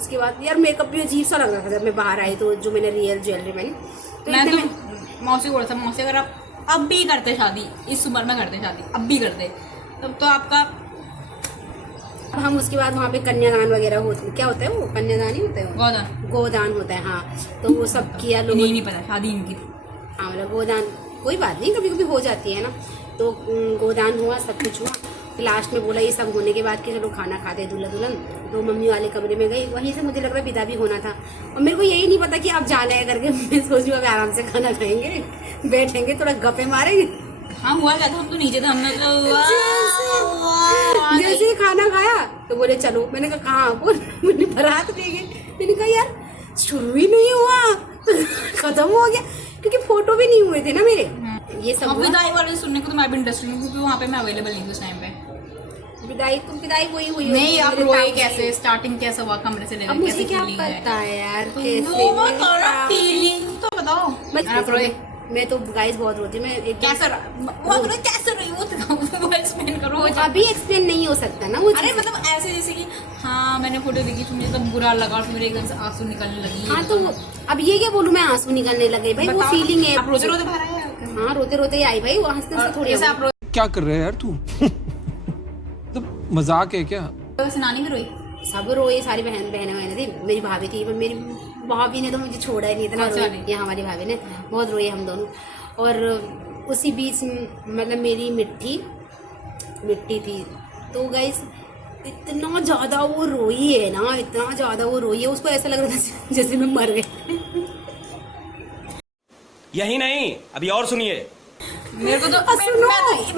उसके बाद यार मेकअप भी अजीब सा लग रहा था जब मैं बाहर आई तो, जो मैंने रियल ज्वेलरी पहनी तो मैं तो मौसी को बोला था, मौसी अगर आप अब भी करते शादी, इस उम्र में करते शादी, अब भी करते, तब तो आपका। हम उसके बाद वहाँ पे कन्यादान वगैरह होता, क्या होता है वो, कन्यादान ही होता है, गोदान, गोदान होता है। हाँ, तो वो सब किया लोगों नहीं पता शादी इनकी। हाँ मतलब गोदान, कोई बात नहीं, कभी कभी हो जाती है ना। तो गोदान हुआ, सब कुछ हुआ, लास्ट में बोला ये सब होने के बाद कि चलो खाना खाते दूल्हा दुल्हन। तो मम्मी वाले कमरे में गई, वहीं से मुझे लग रहा है विदा भी होना था, और मेरे को यही नहीं पता कि आप जाना है करके। मैं सोच रही हूँ आराम से खाना खाएंगे, बैठेंगे, थोड़ा गप्पे मारेंगे। हाँ हुआ क्या था, हम तो नीचे थे, हमने तो जैसे ही खाना खाया तो बोले चलो। मैंने कहा कहाँ, बोले बारात ले गए। मैंने कहा यार शुरू ही नहीं हुआ खत्म हो गया, क्योंकि फोटो भी नहीं हुए थे ना मेरे। ये सब विदाई वाले सुनने को तो मैं भी इंटरेस्टेड हूँ, क्योंकि वहाँ पे मैं अवेलेबल नहीं थी उस टाइम पे। विदाई वही हुई नहीं, आप रोए कैसे, स्टार्टिंग कैसा हुआ कमरे से लेकर, मुझे क्या पता है यार फीलिंग तो बताओ। आप रोए? मैं तो गाइस बहुत रोती हूँ। मैं कैसा कैसे रही वो एक्सप्लेन करो। अभी एक्सप्लेन नहीं हो सकता ना वो। अरे मतलब ऐसे जैसे कि हाँ मैंने फोटो देखी थी, मुझे तब बुरा लगा और फिर मेरे एकदम से आंसू निकलने लगी। हाँ तो अब ये क्या बोलूँ मैं, आंसू निकलने लगे भाई, वो फीलिंग है। आप रोते रोते बाहर आए? हाँ रोते रोते आई भाई, वो हंसते हंसते थोड़ी। क्या कर रहे हैं यार तू? तो मजाक है क्या? नानी भी रोई? सब रोए, सारी बहनें थी, मेरी भाभी थी, पर मेरी भाभी ने तो मुझे छोड़ा ही नहीं, इतना रोई। ये हमारी भाभी ने बहुत रोई, हम दोनों। और उसी बीच मतलब मेरी मिट्टी थी, तो गाइस इतना ज़्यादा वो रोई है ना, इतना ज़्यादा वो रोई है, उसको ऐसा लग रहा था जैसे मैं मर गई। यही नहीं, अभी और सुनिए। मेरे को तो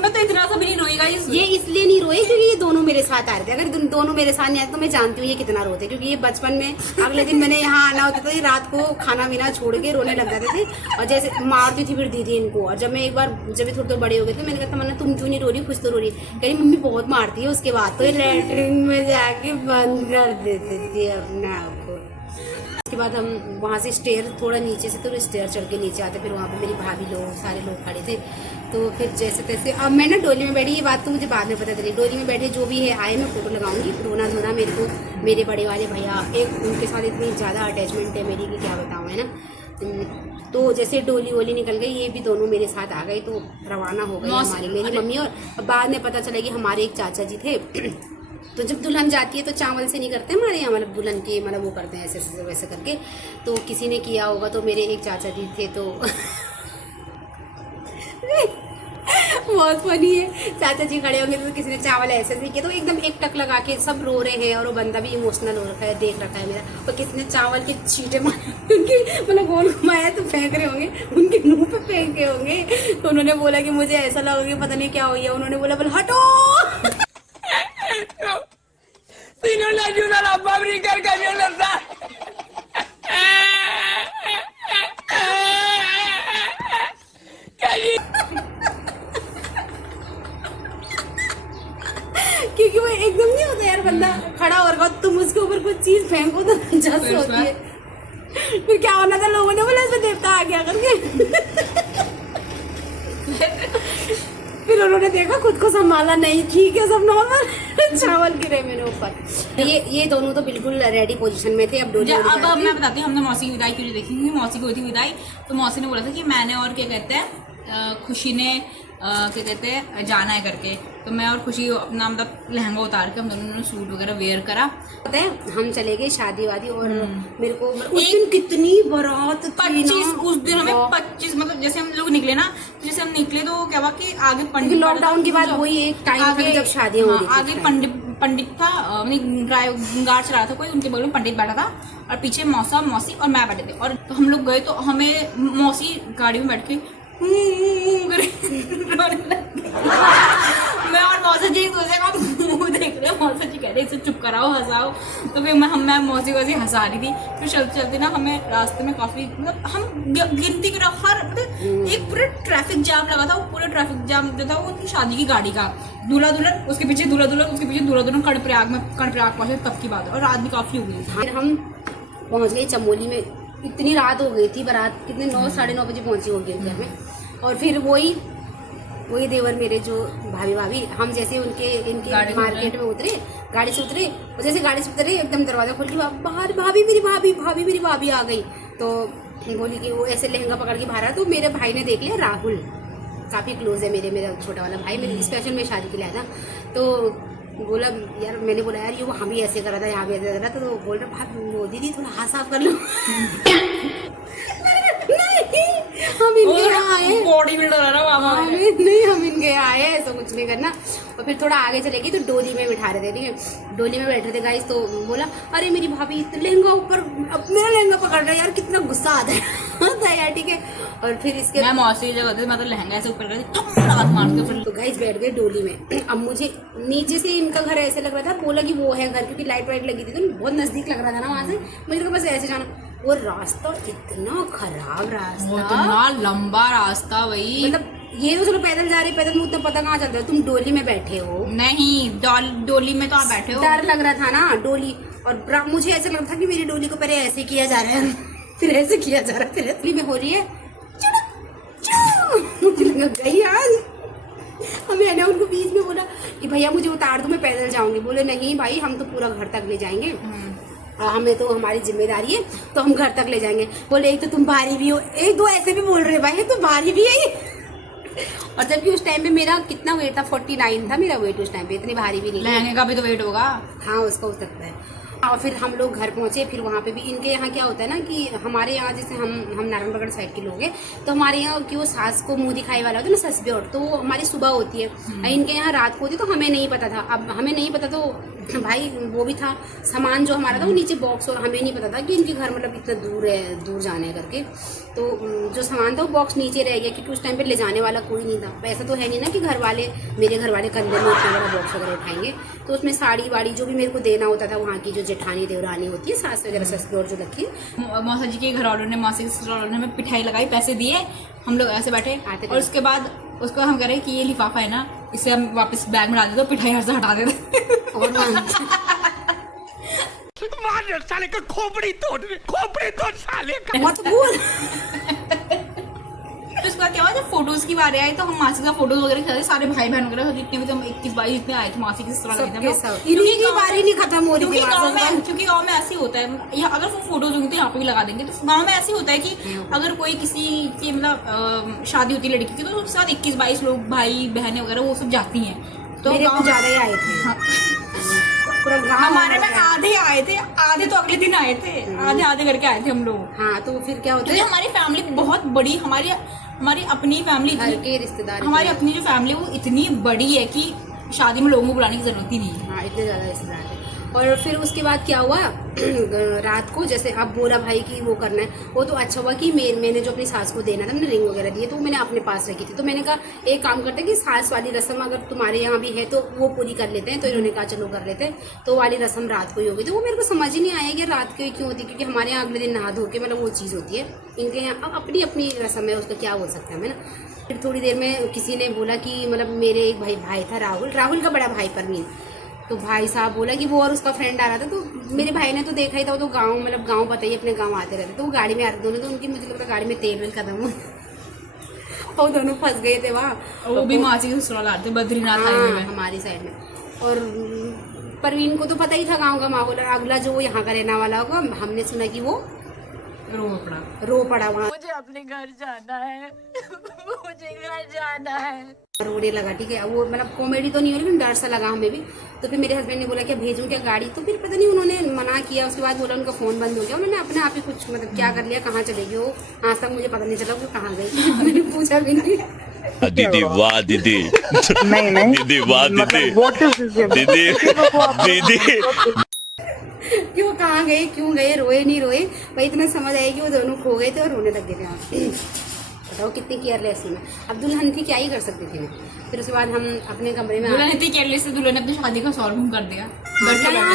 मैं तो इतना सा भी नहीं रोई गाइस। ये इसलिए नहीं रोई क्योंकि ये दोनों मेरे साथ आ रहे थे। अगर दोनों मेरे साथ नहीं आते तो मैं जानती हूँ ये कितना रोते, क्योंकि ये बचपन में अगले दिन मैंने यहाँ आना होता था, ये रात को खाना पीना छोड़ के रोने लग जाते थे, और जैसे मारती थी फिर दीदी इनको। और जब मैं एक बार, जब ये थोड़े बड़े हो गए थे, मैंने कहा तमन्ना तुम क्यों नहीं रो रही, कुछ तो रो रही। कहीं मम्मी बहुत मारती है। उसके बाद तो लैट्रिन में जाके बंद कर देती थी अपने आप को। उसके बाद हम वहाँ से स्टेयर थोड़ा नीचे से, तो स्टेयर चढ़ के नीचे आते, फिर वहाँ पे मेरी भाभी लोग सारे लोग खड़े थे। तो फिर जैसे तैसे अब मैं ना डोली में बैठी, ये बात तो मुझे बाद में पता चली। डोली में बैठे जो भी है आए, मैं फोटो लगाऊंगी। रोना धोना मेरे को मेरे बड़े वाले भैया, एक उनके साथ इतनी ज़्यादा अटैचमेंट है मेरी कि क्या बताऊँ, है ना। तो जैसे डोली वोली निकल गई, ये भी दोनों मेरे साथ आ गए, तो रवाना हो गई हमारी मेरी मम्मी। और बाद में पता चला कि हमारे एक चाचा जी थे। तो जब दुल्हन जाती है तो चावल से नहीं करते हमारे यहाँ, मतलब दुल्हन के मतलब वो करते हैं ऐसे वैसे करके। तो किसी ने किया होगा, तो मेरे एक चाचा जी थे, तो बहुत फनी है। चाचा जी खड़े होंगे तो किसी ने चावल ऐसे नहीं किया, तो एकदम एक टक लगा के सब रो रहे हैं, और वो बंदा भी इमोशनल हो रखा है, देख रखा है मेरा। और किसी ने चावल के छींटे मारे, उनके मतलब गोल घुमाया तो फेंक रहे होंगे, उनके मुंह पे फेंके होंगे। तो उन्होंने बोला कि मुझे ऐसा लगा कि पता नहीं क्या हो गया। उन्होंने बोला हटो। क्योंकि वो एकदम नहीं होता यार, बंदा खड़ा हो रखा, तुम उसके ऊपर कुछ चीज फेंको तो जस होती है। फिर क्या होना था, लोगों ने बोला इसमें देवता आ गया करके। फिर उन्होंने देखा खुद को संभाला नहीं, ठीक है सब नॉर्मल। चावल गिरे मेरे ऊपर। ये दोनों तो बिल्कुल रेडी पोजीशन में थे। अब अब मैं बताती हूँ हमने मौसी की विदाई क्यों नहीं देखी, क्योंकि मौसी की हुई थी विदाई, तो मौसी ने बोला था कि मैंने और क्या कहते हैं खुशी ने क्या कहते हैं जाना है करके। तो मैं और खुशी अपना मतलब लहंगा उतार के हम दोनों ने सूट वगैरह वेयर करा। पता है हम चले गए शादी वादी, और मेरे को उस दिन कितनी बारात 25, उस दिन हमें 25 मतलब जैसे हम लोग निकले ना, तो जैसे हम निकले तो क्या हुआ कि आगे पंडित, लॉकडाउन के बाद वही एक टाइम पे जब शादियां हो रही थी, आगे पंडित था, गार्ड चला था कोई, उनके बगल में पंडित बैठा था, और पीछे मौसी और मैं बैठे थे। और तो हम लोग गए तो हमें मौसी गाड़ी में बैठ के मैं और मौसा जी एक दूसरे का मुंह देख रहे, मौसा जी कह रहे इसे चुप कराओ, हंसाओ। तो फिर मैं मौसी वैसी हंसा रही थी। फिर चलते चलते ना हमें रास्ते में काफी मतलब हम गिनती करा, हर मतलब एक पूरा ट्रैफिक जाम लगा था। वो पूरा ट्रैफिक जाम जो था वो थी शादी की गाड़ी का, दूल्हा दुल्हन उसके पीछे दूल्हा दुल्हन, उसके पीछे दूल्हा दुल्हन। कर्णप्रयाग पहुंचे तब की बात है, और रात भी काफी हो गई। फिर हम पहुंच गए चमोली में, इतनी रात हो गई थी, बारात कितने 9 साढ़े 9 बजे पहुंची होगी घर में। और फिर वही वही देवर मेरे जो भाभी हम जैसे उनके इनके गाड़ी से मार्केट में उतरे, गाड़ी से उतरे, और जैसे गाड़ी से उतरे एकदम दरवाजा खोल के बाहर भाभी मेरी भाभी आ गई। तो बोली कि वो ऐसे लहंगा पकड़ के बाहर आ, तो मेरे भाई ने देख लिया, राहुल काफ़ी क्लोज है मेरा छोटा वाला भाई, मेरे स्पेशल में शादी के लिए आया था। तो बोला यार, मैंने बोला यार ये वो हम भी ऐसे कर रहा था, यहाँ भी ऐसे कर रहा था। तो बोल रहा भाई दीदी थोड़ा हाथ साफ कर लो। हम इनके यहाँ आए, बॉडी बिल्डर है ना मामा। नहीं हम इनके यहाँ आए, ऐसा कुछ नहीं करना। और फिर थोड़ा आगे चले गए तो डोली में बिठा रहे थे, ठीक है, डोली में बैठे थे गाइस। तो बोला अरे मेरी भाभी लहंगा ऊपर, अब मेरा लहंगा पकड़ रहा है यार, कितना गुस्सा आता है यार, ठीक है। और फिर इसके मैं मौसी की जगह मैं तो लहंगा ऐसे ऊपर कर मार के फिर तो गाइस बैठ गए डोली में। अब मुझे नीचे से इनका घर ऐसे लग रहा था, बोला कि वो है घर, क्योंकि लाइट वाइट लगी थी तो बहुत नजदीक लग रहा था ना वहाँ से, मुझे तो बस ऐसे जाना। वो रास्ता इतना खराब रास्ता, इतना लंबा रास्ता भाई। मतलब ये तो चलो पैदल जा रहे, पैदल में उतना पता कहाँ चलता है, तुम डोली में बैठे हो। नहीं डोली में तो आप बैठे हो, डर लग रहा था ना डोली, और मुझे ऐसा लग रहा था कि मेरी डोली को पहले ऐसे किया जा रहा है, फिर ऐसे किया जा रहा है, फिर असली में हो रही है। मुझे लगा गई आज। अब मैंने उनको बीच में बोला कि भैया मुझे उतार दो, मैं पैदल जाऊंगी। बोले नहीं भाई हम तो पूरा घर तक ले जाएंगे, हमें तो हमारी जिम्मेदारी है, तो हम घर तक ले जाएंगे। बोले एक तो तुम भारी भी हो, एक दो ऐसे भी बोल रहे भाई तो भारी भी है। और जबकि उस टाइम पे मेरा कितना वेट था, 49 था मेरा वेट उस टाइम पे, इतनी भारी भी नहीं। लहंगे का भी तो वेट होगा। हाँ उसका हो सकता है। और फिर हम लोग घर पहुंचे, फिर वहाँ पे भी इनके यहाँ क्या होता है ना कि हमारे यहाँ जैसे हम नारायणगढ़ साइड के लोग हैं, तो हमारे यहाँ कि वो सास को मुंह दिखाई वाला होता है ना, सस ब्योर, तो वो हमारी सुबह होती है, इनके यहाँ रात को होती है। तो हमें नहीं पता था, अब हमें नहीं पता तो भाई वो भी था सामान जो हमारा था वो नीचे बॉक्स, और हमें नहीं पता था कि इनके घर मतलब इतना दूर है, दूर जाने है करके। तो जो सामान था वो बॉक्स नीचे रह गया, क्योंकि उस टाइम पे ले जाने वाला कोई नहीं था। ऐसा तो है नहीं ना कि मेरे घर वाले कंधे में इतना बड़ा बॉक्स वगैरह उठाएंगे। तो उसमें साड़ी वाड़ी जो भी मेरे को देना होता था, वहाँ की जो जेठानी देवरानी होती है, सास वगैरह सस और जो रखी है, मौसा जी के घर वालों ने, मौसी के ससुर वालों ने हमें पिठाई लगाई, पैसे दिए, हम लोग ऐसे बैठे, और उसके बाद उसको हम कह रहे कि ये लिफाफा है ना, इसे हम वापस बैग में डाल देते, पिठाई हर से हटा देते। और साले का खोपड़ी तोड़ साले का। मत बोल। तो उसके बाद क्या हुआ, जब फोटोज की बारी आई तो हम मासी का फोटोज वगैरह खिंचाते, सारे भाई बहन वगैरह जितने भी, हम 21-22 जितने आए थे मासी की ससुराल गए थे। इन्हीं की बारी नहीं खत्म हो रही थी, क्योंकि गाँव में ऐसे होता है, यहाँ अगर वो फोटोज होंगी तो यहाँ पे भी लगा देंगे। तो गाँव में ऐसे होता है कि अगर कोई किसी की मतलब शादी होती है लड़की की, तो उसके साथ 21-22 लोग भाई बहनें वगैरह वो सब जाती हैं। तो गाँव ज्यादा ही आए थे, हमारे में आधे आए थे, आधे तो अगले दिन आए थे, आधे करके आए थे हम लोग। हाँ तो फिर क्या होता है, क्योंकि हमारी फैमिली बहुत बड़ी, हमारी अपनी फैमिली, घर के रिश्तेदार, हमारी अपनी जो फैमिली वो इतनी बड़ी है कि शादी में लोगों को बुलाने की जरूरत ही नहीं है। हाँ इतने ज्यादा रिश्तेदार थे। और फिर उसके बाद क्या हुआ, रात को जैसे अब बोला भाई कि वो करना है, वो तो अच्छा हुआ कि मैंने जो अपनी सास को देना था, मैंने रिंग वगैरह दिए, तो मैंने अपने पास रखी थी। तो मैंने कहा एक काम करते हैं कि सास वाली रस्म अगर तुम्हारे यहाँ भी है तो वो पूरी कर लेते हैं। तो इन्होंने कहा चलो कर लेते हैं, तो वाली रस्म रात को ही होगी। तो वो मेरे को समझ ही नहीं आया कि रात को ही क्यों होती, क्योंकि हमारे यहाँ अगले दिन नहा धो के मतलब वो चीज़ होती है, इनके यहाँ अब अपनी अपनी रस्म है, उसका क्या बोल सकते हैं हमें ना। फिर थोड़ी देर में किसी ने बोला कि मतलब मेरे एक भाई था राहुल का बड़ा भाई परवीन, तो भाई साहब बोला कि वो और उसका फ्रेंड आ रहा था। तो मेरे भाई ने तो देखा ही था, वो तो गांव मतलब गांव पता ही अपने गांव आते रहते, तो वो गाड़ी में आ रहे दोनों, तो उनकी मुझे लगता गाड़ी में तेल खत्म हुआ और दोनों फंस गए थे वहाँ। वो भी मासी के ससुराल आते बद्रीनाथ हाईवे में, हमारी साइड में। और परवीन को तो पता ही था गाँव का माहौल, और अगला जो यहाँ का रहने वाला होगा, हमने सुना कि वो रो पड़ा वहाँ, मुझे अपने घर जाना है, मुझे घर जाना है, रोने लगा। ठीक है, वो मतलब कॉमेडी तो नहीं हो रही, लेकिन डर सा लगा हमें भी। तो फिर मेरे हस्बैंड ने बोला कि भेजूं क्या गाड़ी, तो फिर पता नहीं उन्होंने मना किया। उसके बाद बोला उनका फ़ोन बंद हो गया, उन्होंने अपने आप ही कुछ मतलब क्या कर लिया, कहाँ चले गए वो, आज तक मुझे पता नहीं चला वो कहाँ गई। मैंने पूछा भी नहीं। दीदी वाह दीदी, नहीं दीदी वाह दीदी, दीदी कि वो कहाँ गए, क्यों गए, रोए नहीं रोए, भाई इतना समझ आया कि वो दोनों खो गए थे और रोने लग गए थे वहाँ। बताओ कितनी केयरलेस थी मैं, अब दुल्हन थी क्या ही कर सकती थी मैं। फिर उसके बाद हम अपने कमरे में, दुल्हन इतनी केयरलेस थी, दुल्हन ने अपनी शादी का सॉल्व कर दिया।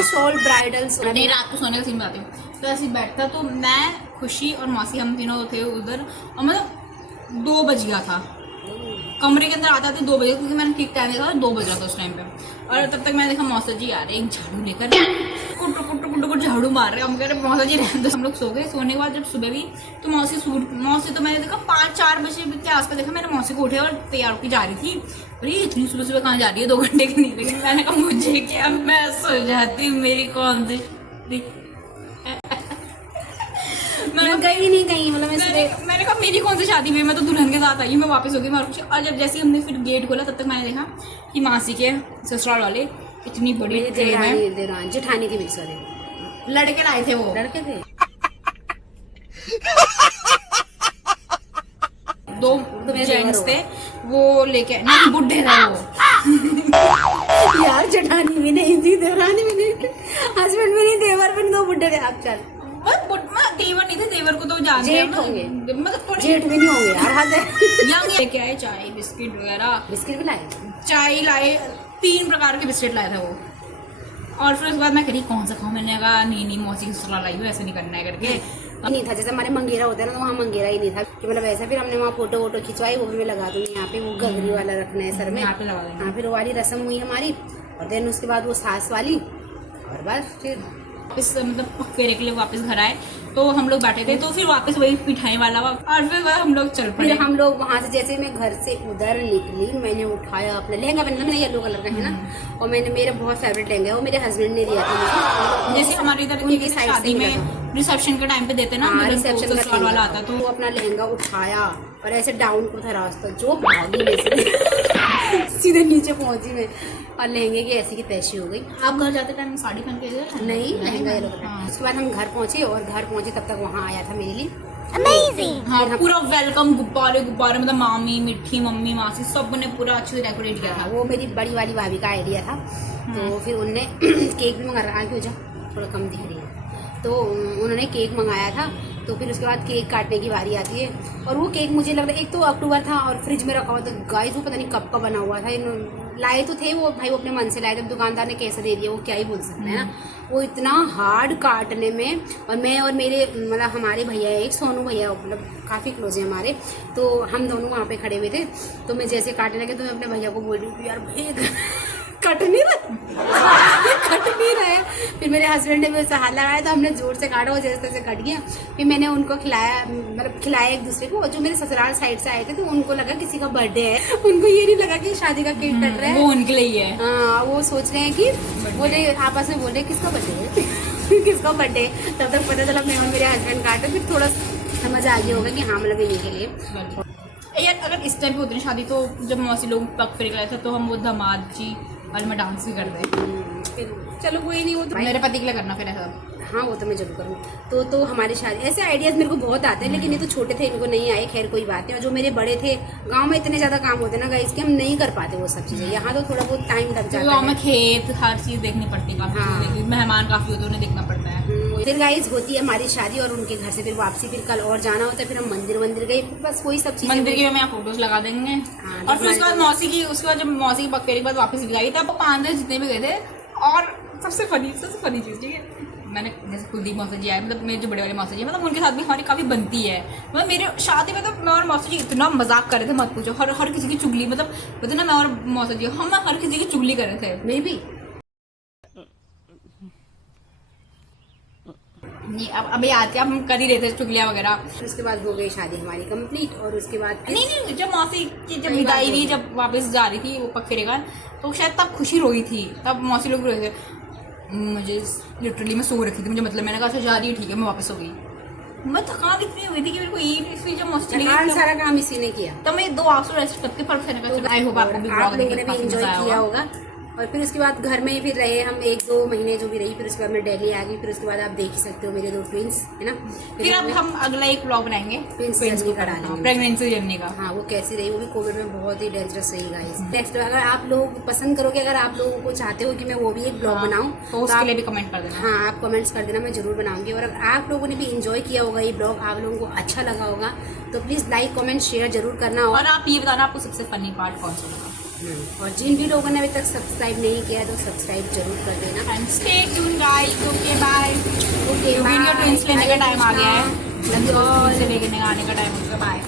शॉल ब्राइडल नहीं, रात को सोने का सीन बताती हूँ। तो ऐसे बैठता, तो मैं खुशी और मौसी हम तीनों थे उधर, और मतलब 2 बज गया था, कमरे के अंदर आता था 2 बजे, क्योंकि मैंने ठीक टाइम देखा 2 बज रहा था उस टाइम पे। और तब तक मैंने देखा मौसा जी आ रहे एक झाड़ू लेकर, कुट गुड्डू को झाड़ू मार रहे हैं। हम कह रहे मौसा जी रहने दो। हम लोग सो गए। सोने के बाद जब सुबह भी तो मौसी तो मैंने देखा 5-4 बजे के आसपास देखा, मैंने मौसी को उठे और तैयार होकर जा रही थी। अरे इतनी सुबह सुबह कहाँ जा रही है, 2 घंटे की नींद। लेकिन मैंने कहा मुझे क्या, मैं सो जाती, मेरी कौन सी मैं गई नहीं कहीं, मतलब मैंने कहा मेरी कौन सी शादी हुई, मैं तो दुल्हन के साथ आई, मैं वापस हो गई। मैं और जब जैसे हमने फिर गेट खोला तब तक मैंने देखा कि मासी के ससुराल वाले इतनी बड़ी ट्रेन है, जेठानी की भी, सॉरी, लड़के लाए थे, वो लड़के थे 2 जेंट्स थे, वो लेके नहीं बुढ़े थे वो। यार जेठानी भी नहीं थी, देवरानी भी नहीं थी, हस्बैंड भी नहीं, देवर भी 2 बुड्ढे थे। आप चल देवर नहीं थे, देवर को तो जानते जेठ होंगे, मतलब जेठ भी नहीं होंगे यार, हद है। यंग लेके आए चाय बिस्किट वगैरह, बिस्किट भी लाए, चाय लाए, 3 प्रकार के बिस्किट लाए थे वो। और फिर उसके बाद मैं कही कौन सा खाऊं, मैंने कहा नहीं मौसी की ससुराल लाई हुई, ऐसा नहीं करना है करके। नहीं था जैसे हमारे मंगेरा होता है ना, तो वहाँ मंगेरा ही नहीं था कि मतलब ऐसा। फिर हमने वहाँ फोटो वोटो खिंचवाई, वो भी मैं लगा दूंगी यहाँ पे, वो घघरी वाला रखना है सर में, यहाँ पे लगा देंगे। हाँ, फिर वो वाली रस्म हुई हमारी, और देन उसके बाद वो सास वाली, और बस फिर वापस मतलब फेरे के लिए वापस घर आए तो हम लोग बैठे थे, तो फिर वापस वही मिठाई वाला और फिर हम लोग चल पड़े। फिर हम लोग वहाँ से जैसे मैं घर से उधर निकली, मैंने उठाया अपना लहंगा, पहना था, मेरा येलो कलर का है ना, और मैंने मेरा बहुत फेवरेट लहंगा है, वो मेरे हस्बैंड ने दिया था मुझे। जैसे हमारे इधर उनकी साइड शादी से में रिसेप्शन के टाइम पे देते ना, रिसेप्शन ससुराल वाला आता, तो वो अपना लहंगा उठाया और ऐसे डाउन को था रास्ता, जो भागी में से सीधे नीचे पहुंची मैं, और लहंगे की ऐसी की तैसी हो गई। आप घर जाते टाइम साड़ी पहन के गए? नहीं, लहंगा ये लोग। हाँ। उसके बाद हम घर पहुंचे, और घर पहुंचे तब तक वहाँ आया था मेरे लिए हाँ, पूरा वेलकम, गुब्बारे मतलब मामी, मिठी मम्मी, मासी, सब ने पूरा अच्छे से डेकोरेट किया था। वो मेरी बड़ी वाली भाभी का आइडिया था। तो फिर उनने केक भी मंगा रहा, क्यों जा थोड़ा कम दिख रही है, तो उन्होंने केक मंगाया था। तो फिर उसके बाद केक काटने की बारी आती है, और वो केक मुझे लग रहा है, एक तो अक्टूबर था और फ्रिज में रखा हुआ था, गाइस वो पता नहीं कब का बना हुआ था। लाए तो थे वो भाई, वो अपने मन से लाए थे, दुकानदार ने कैसे दे दिया, वो क्या ही बोल सकते हैं ना। वो इतना हार्ड काटने में, और मैं और मेरे मतलब हमारे भैया, एक सोनू भैया, मतलब काफ़ी क्लोज है हमारे, तो हम दोनों वहाँ पे खड़े हुए थे। तो मैं जैसे काटने लगे तो मैं अपने भैया को बोल रही हूँ यार भैया कट नहीं रहा है। फिर मेरे हस्बैंड ने भी उससे हाथ लगाया, तो हमने जोर से काटा, वो जैसे तैसे कट गया। फिर मैंने उनको खिलाया, मतलब खिलाया एक दूसरे को। जो मेरे ससुराल साइड से आए थे, तो उनको लगा किसी का बर्थडे है, उनको ये नहीं लगा कि शादी का केक कट रहा है, वो उनके लिए है। हाँ, वो सोच रहे हैं कि बोले, आपस में बोले किसका बर्थडे है किसका बर्थडे। तब तक पता चला मैं और मेरे हस्बैंड काटे, फिर थोड़ा समझ आ गया होगा कि हाँ मतलब ये के लिए। यार अगर इस टाइम पे होती ना शादी, तो जब मौसी लोग पग फेरे गए थे, तो हम वो दामाद जी और मैं डांस भी कर दे। चलो कोई नहीं, वो तो मेरे पति के लिए करना फिर ऐसा। हाँ, वो तो मैं जरूर करूँ। तो हमारी शादी, ऐसे आइडियाज़ मेरे को बहुत आते हैं, लेकिन ये तो छोटे थे, इनको नहीं आए, खैर कोई बात नहीं। और जो मेरे बड़े थे, गांव में इतने ज़्यादा काम होते ना गाइस कि हम नहीं कर पाते वो सब चीज़ें। यहाँ तो थोड़ा बहुत टाइम लग जाता है, गाँव में खेत हर चीज़ देखनी पड़ती है, काफ़ी चीज़ें, मेहमान काफ़ी होते हैं, उन्हें देखना पड़ता है। फिर गाइस होती है हमारी शादी, और उनके घर से फिर वापसी, फिर कल और जाना होता है, फिर हम मंदिर गए, बस वही सब चीज़। मंदिर की मैं फोटोज लगा देंगे। और फिर उसके बाद मौसी की, उसके बाद जब मौसी की पग फेरे के बाद वापस गई, तब 5 दिन जितने भी गए थे। और सबसे फनी चीज़, ठीक है, मैंने जैसे कुलदीप मौसी जी आए, मतलब मेरे जो बड़े वाले मौसी जी, मतलब उनके साथ भी हमारी काफ़ी बनती है। मतलब मेरे शादी में तो मैं और मौसी जी इतना मजाक कर रहे थे, मत पूछो। हर किसी की चुगली, मतलब पता ना, मैं और मौसी जी हम हर किसी की चुगली कर रहे थे। मैं भी नहीं, अब याद क्या, हम कर ही रहे थे चुगलियाँ वगैरह। उसके बाद हो गई शादी हमारी कंप्लीट, और उसके बाद नहीं, जब मौसी की जब विदाई हुई, जब वापस जा रही थी वो पग फेरे का, तो शायद तब खुशी रोई थी, तब मौसी लोग रोए थे। मुझे लिटरली मैं सो रखी थी, मुझे मतलब मैंने कहा अच्छा जा रही है, ठीक है, मैं वापस हो गई। मैं थकान इतनी हुई थी कि मेरे को ये जब मौसी चली गई, सारा काम इसी ने किया। तो मैं 2 आवर्स रेस्ट करके पर फिर आई होप आप लोगों ने भी एंजॉय किया होगा। और फिर उसके बाद घर में ही फिर रहे हम 1-2 महीने जो भी रही, फिर उसके बाद मैं दिल्ली आ गई। फिर उसके बाद आप देख ही सकते हो मेरे 2 ट्विंस है ना। फिर अब हम अगला एक ब्लॉग बनाएंगे प्रेगनेंसी जर्नी का। हाँ, वो कैसी रही, वो भी कोविड में बहुत ही डेंजरस रही गाइस। नेक्स्ट अगर आप लोग पसंद करोगे, अगर आप लोगों को चाहते हो कि मैं वो भी एक ब्लॉग बनाऊँ, तो उसके लिए भी कमेंट कर देना। हाँ, आप कमेंट्स कर देना, मैं जरूर बनाऊंगी। और अगर आप लोगों ने भी इंजॉय किया होगा ये ब्लॉग, आप लोगों को अच्छा लगा होगा, तो प्लीज़ लाइक कमेंट शेयर जरूर करना। और आप ये बताना आपको सबसे फनी पार्ट कौन सा लगा। और जिन भी लोगों ने अभी तक सब्सक्राइब नहीं किया तो सब्सक्राइब जरूर कर देना। And stay tune guys, okay bye. Okay, video ट्विंस लेने का टाइम आ गया है, लेने का आने का टाइम हो गया, बाय।